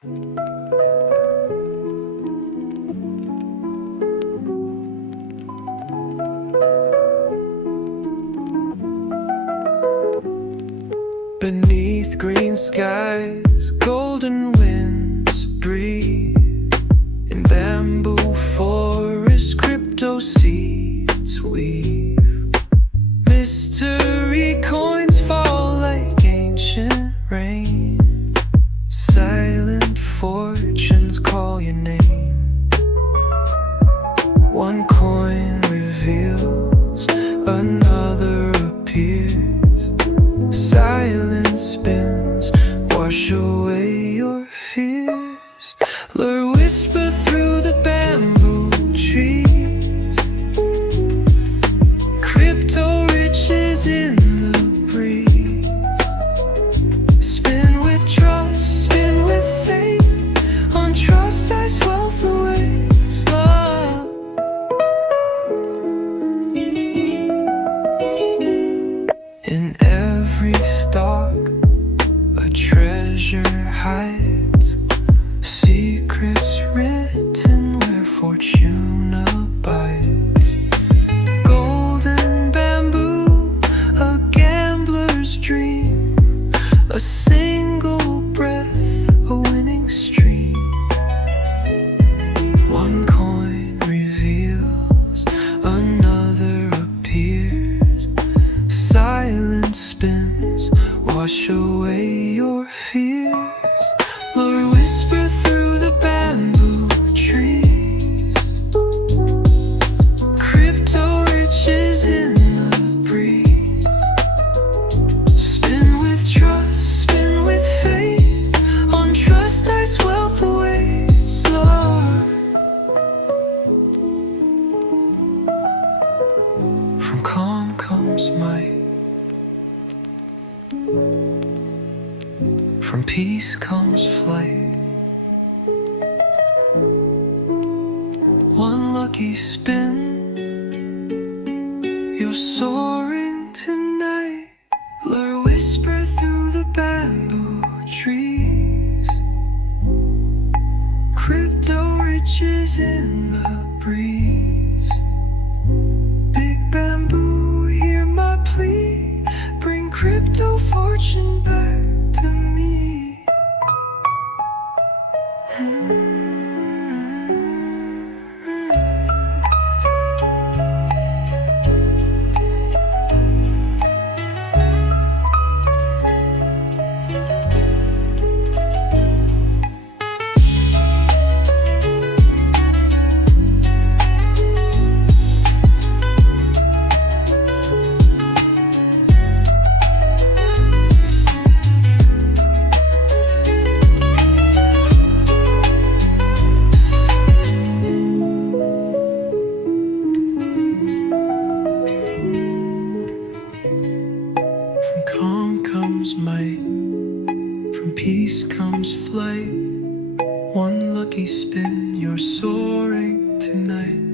Beneath green skies, golden winds breathe. In bamboo forests, crypto seeds weave. Mystery coins fall like ancient rain. Silent fortunes call your name. One coin reveals, another appears. Silence spins, wash away your fears. Lure whisper through the bamboo trees. Crypto riches in the breeze. Spin with trust, spin with faith. On TrustDice wealth awaits love. In every stalk, a treasure hides. Secrets written where fortune abides. Golden bamboo, a gambler's dream. A single breath, a winning stream. One coin reveals, another appears. Silence spins, wash away your fears. Lure whisper through the bamboo trees. Crypto riches in the breeze. Spin with trust, spin with faith. On TrustDice wealth awaits love. From calm comes might. From peace comes flight. One lucky spin, you're soaring tonight. Lure whisper through the bamboo trees. Crypto riches in the breeze. Big bamboo, hear my plea. Bring crypto fortune back to me. From calm comes might, from peace comes flight. One lucky spin, you're soaring tonight.